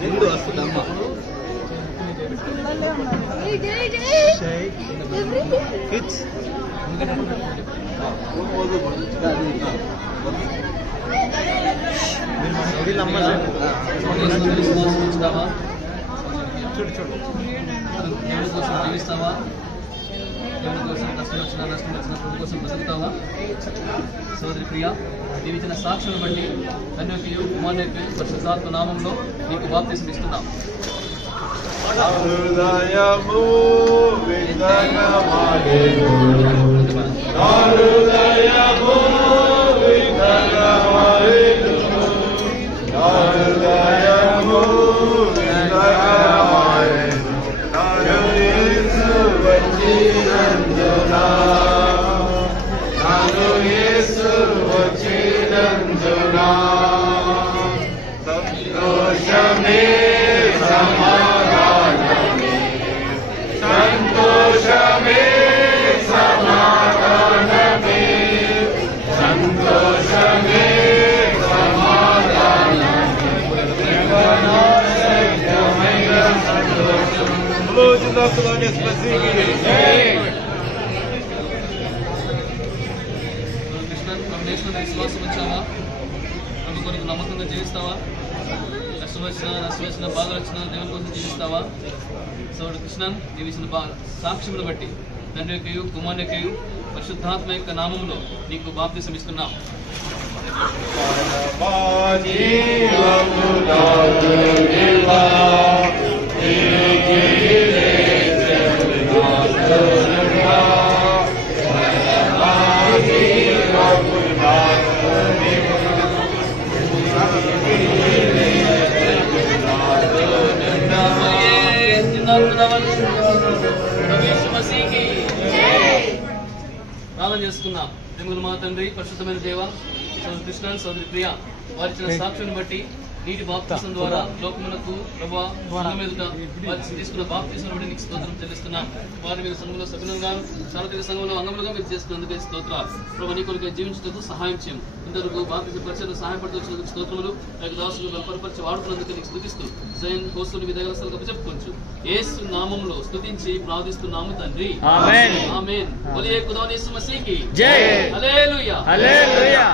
ముందు వస్తుందమ్మా. కిడ్స్ చూడు చూడు దేవుడి కోసం జీవిస్తావా? దేవుడి కోసం కష్టం వచ్చినా నష్టం వచ్చినా ప్రభు కోసం బతుకుతావా? సోదరి ప్రియా, నీవిచ్చిన సాక్షులను బట్టి తండ్రికి కుమారునికి పరిశుద్ధాత్మ నామంలో నీకు బాప్తిసం ఇస్తున్నాం. విశ్వాసం వచ్చావా? ప్రభు కొరకు నమ్మకంగా జీవిస్తావా? కష్టం వచ్చినా నష్టం వచ్చినా బాధ వచ్చినా దేవుని కోసం జీవిస్తావా? సోదరుడు కృష్ణన్, నీవిచ్చిన సాక్ష్యమును బట్టి తండ్రి యొక్కయు కుమారుని యొక్కయు పరిశుద్ధాత్మ యొక్క నామములో నీకు బాప్తిసం ఇస్తున్నాం. ప్రార్థన చేసుకున్నాం. దేవుని మా తండ్రి, పరిశుద్ధమైన దేవ, సోదరు కృష్ణ, సోదరి ప్రియ వారిచ్చిన సాక్ష్యాన్ని బట్టి నీటి బాప్తిసం ద్వారా లోకములకు ప్రభా మీదుగా వారి తీసుకున్న బాప్తిసం బట్టి నీకు స్తోత్రం చెల్లిస్తున్నాం. వారి మీద సంఘంలో సభ్యులుగా సార్వత్రిక సంఘంలో అంగములుగా మీరు చేస్తున్నందుకు స్తోత్రాలు. ప్రభు నీ కొరకు జీవించుటకు సహాయం చేయం. ఇంతవరకు బాప్తిసం పరిచయం సహాయపడుతూ వచ్చినందుకు స్తోత్రములు. దాసులు బలపరిచి వాడుతున్నందుకు నీకు స్తుతిస్తూ జైన్ హోస్టులు మీ దగ్గర చెప్పుకోవచ్చు. యేసు నామములో స్తుతించి ప్రార్థిస్తున్నాము తండ్రి. ఆమేన్. ఆమేన్. బోలియే ఖుదా యేసు మసీహ్ కి జై. హల్లెలూయా. హల్లెలూయా.